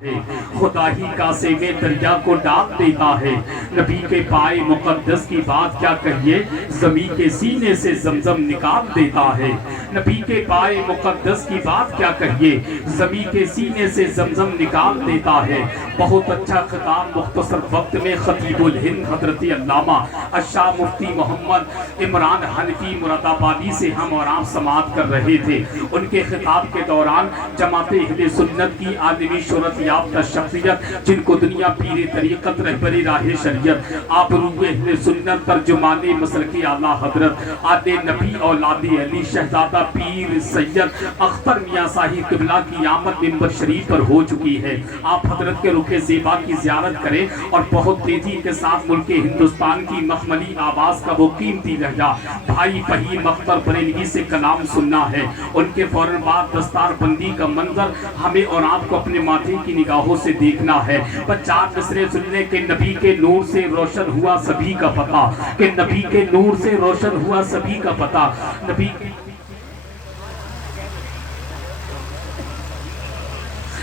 خدا ہی کاسے میں دریا کو ڈال دیتا ہے۔ نبی کے پائے مقدس کی بات کیا کہیے، زمین کے سینے سے زمزم نکال دیتا ہے۔ نبی کے پائے مقدس کی بات کیا کہیے، زمین کے سینے سے زمزم نکال دیتا ہے۔ بہت اچھا خطاب مختصر وقت میں خطیب الہند حضرت علامہ الشاہ مفتی محمد عمران حنفی مراد آبادی سے ہم اور آپ سماعت کر رہے تھے۔ ان کے خطاب کے دوران جماعت اہل سنت کی عالمی شہرت یافتہ شخصیت، جن کو دنیا پیر طریقت رہبر راہ شریعت آبرو اہل سنت ترجمان مسلک اعلیٰ حضرت آد نبی اولاد علی شہزادہ پیر سید اختر میاں صاحب قبلہ کی آمد منبر شریف پر ہو چکی ہے۔ آپ حضرت کے رخ زیبا کی زیارت کریں اور بہت تیزی کے ساتھ ملک ہندوستان کی مخملی آواز کا وہ قیمتی لہجہ بھائی فہیم اختر بریلوی سے کلام سننا ہے۔ ان کے فوراً بعد دستار بندی کا منظر ہمیں اور آپ کو اپنے ماتھے کی نگاہوں سے دیکھنا ہے۔ بس چار مصرے سننے کے نبی کے نور سے روشن ہوا سبھی کا پتہ، کہ نبی کے نور سے روشن ہوا سبھی کا پتہ۔ نبی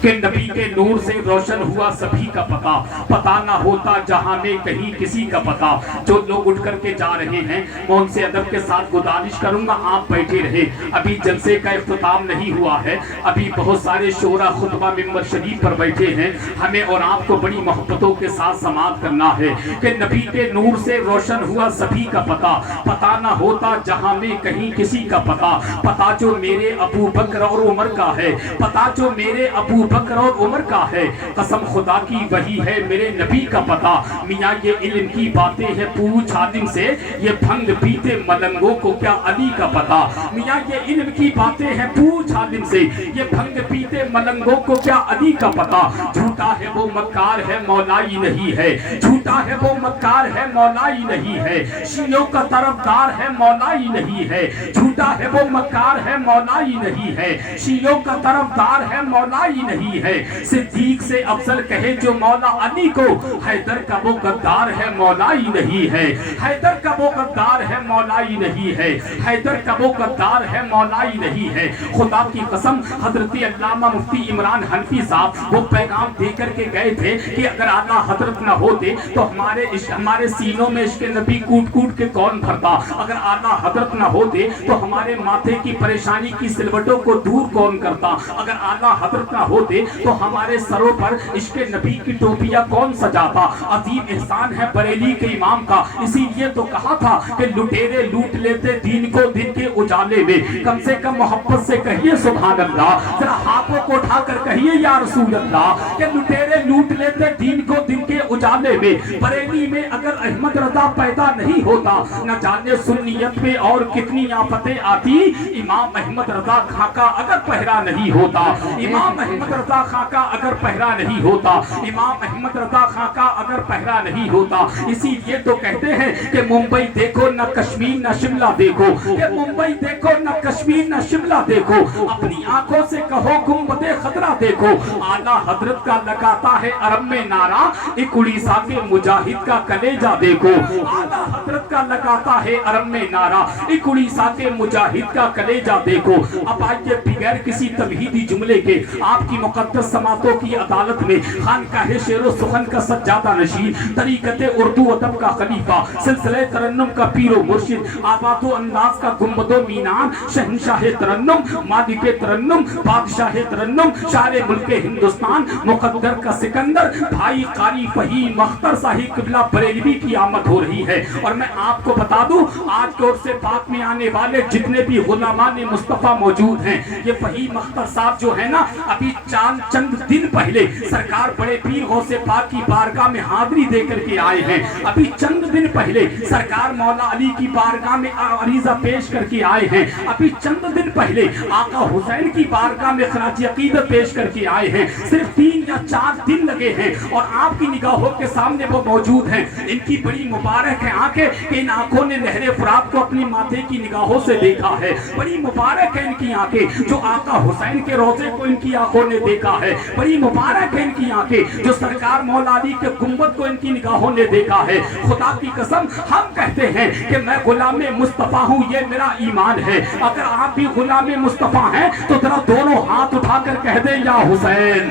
کہ نبی کے نور سے روشن ہوا سبھی کا پتہ، پتہ نہ ہوتا جہاں میں کہیں کسی کا پتہ۔ جو لوگ اٹھ کر کے جا رہے ہیں میں ان سے ادب کے ساتھ گزارش کروں گا آپ بیٹھے رہے۔ ابھی جلسے کا اختتام نہیں ہوا ہے، ابھی بہت سارے شعراء خطبہ منبر شریف پر بیٹھے ہیں۔ ہمیں اور آپ کو بڑی محبتوں کے ساتھ سماعت کرنا ہے کہ نبی کے نور سے روشن ہوا سبھی کا پتہ، پتہ نہ ہوتا جہاں میں کہیں کسی کا پتہ۔ پتہ جو میرے ابو بکر اور عمر کا ہے، پتہ جو میرے ابو بکر اور عمر کا ہے، قسم خدا کی وہی ہے میرے نبی کا پتہ۔ میاں یہ علم کی باتیں ہیں پوچھ عالم سے، یہ بھنگ پیتے ملنگوں کو کیا علی کا پتہ۔ میاں یہ علم کی باتیں ہیں پوچھ عالم سے، یہ بھنگ پیتے ملنگوں کو کیا علی کا پتہ۔ جھوٹا ہے وہ مکار ہے مولائی نہیں ہے، جھوٹا ہے وہ مکار ہے مولائی نہیں ہے، شیعوں کا طرفدار ہے مولائی نہیں ہے۔ جھوٹا ہے وہ مکار ہے مولائی نہیں ہے، شیعوں کا طرفدار ہے مولائی نہیں ہے۔ صدیق سے افضل کہے جو مولا علی کو، حیدر کا وہ غدار ہے مولائی نہیں ہے، حیدر کا وہ غدار ہے مولائی نہیں ہے، حیدر کا وہ غدار ہے مولائی نہیں ہے۔ خدا کی قسم حضرت علامہ مفتی عمران حنفی صاحب وہ پیغام دے کر کے گئے تھے کہ اگر اعلیٰ حضرت نہ ہوتے تو ہمارے سینوں میں عشق نبی کوٹ کوٹ کے کون بھرتا، اگر اعلیٰ حضرت نہ ہوتے تو ہمارے ماتھے کی پریشانی کی سلوٹوں کو دور کون کرتا، اگر اعلیٰ حضرت نہ ہوتے تو ہمارے سروں پر عشق نبی کی ٹوپیاں کون سجاتا۔ عظیم احسان ہے بریلی کے امام کا، اسی لیے تو کہا تھا کہ لٹیرے لوٹ لیتے دین کو دن کے اجالے میں۔ کم سے کم محبت سے کہیے سبحان اللہ، ذرا ہاتھوں کو اٹھا کر کہیے یا رسول اللہ، کہ لٹیرے لوٹ لیتے دین کو دن کے اجالے میں۔ بریلی میں اگر احمد رضا پیدا نہیں ہوتا، نہ جانے سنیت میں اور کتنی آفتیں آتی۔ امام احمد رضا خاکہ اگر پہرا نہیں ہوتا، امام احمد رضا خاکہ اگر پہرا نہیں ہوتا، امام احمد رضا خاکہ اگر پہرا نہیں ہوتا۔ اسی لیے تو کہتے ہیں کہ ممبئی دیکھو نہ کشمیر نہ شملہ دیکھو، کہ ممبئی دیکھو نہ کشمیر نہ شملہ دیکھو، اپنی آنکھوں سے کہو گنبد خضرا دیکھو۔ اعلیٰ حضرت کا لگاتا ہے عرب میں نعرہ، ایک اڑیسہ کے مجاہد کا کلیجہ دیکھو۔ اعلیٰ حضرت کا لگاتا ہے عرب میں نعرہ، ایک اڑیسہ کے مجاہد کا کلیجہ دیکھو۔ اب آئیے بغیر کسی تمہیدی جملے کے آپ کی مقدس سماعتوں کی عدالت میں خانقاہ شعر و سخن کا سجادہ نشین، طریقت اردو ادب کا خلیفہ، سلسلہ ترنم کا پیر و مرشد، آواز و انداز کا گنبد و مینار، شہنشاہ ترنم، مالک ترنم، بادشاہ ترنم، شاعر ملک ہندوستان، مقدر کا سکندر، بھائی قاری فہیم اختر صاحب قبلہ بریلوی کی آمد ہو رہی ہے۔ اور میں آپ کو بتا دوں آج کے عرص پاک میں آنے والے جتنے بھی غلامان مصطفیٰ موجود ہیں، یہ فہیم اختر صاحب جو ہے نا، ابھی چند دن پہلے سرکار بڑے پیر غوث پاک کی بارگاہ میں حاضری دے کر کے آئے ہیں۔ ابھی چند دن پہلے سرکار مولا علی کی بارگاہ میں عریضہ پیش کر کے آئے ہیں۔ ابھی چند دن پہلے آقا حسین کی بارگاہ میں خراج عقیدت پیش کر کے آئے ہیں۔ صرف 3 یا 4 دن لگے ہیں اور آپ کی نگاہوں کے سامنے وہ موجود ہیں۔ ان کی بڑی مبارک ہے آنکھیں کہ ان آنکھوں نے نہر فرات کو اپنی ماتھے کی نگاہوں سے دیکھا ہے۔ بڑی مبارک ہے ان کی آنکھیں جو آقا حسین کے روضے کو ان کی آنکھوں نے دیکھا ہے۔ بڑی مبارک ہے ان کی آنکھیں جو سرکار مولا علی کے گنبد کو ان کی نگاہوں نے دیکھا ہے۔ خدا کی قسم ہم کہتے ہیں کہ میں غلام مصطفیٰ ہوں، یہ میرا ایمان ہے۔ اگر آپ بھی غلام مصطفیٰ ہیں تو ذرا دونوں ہاتھ اٹھا کر کہہ دیں یا حسین،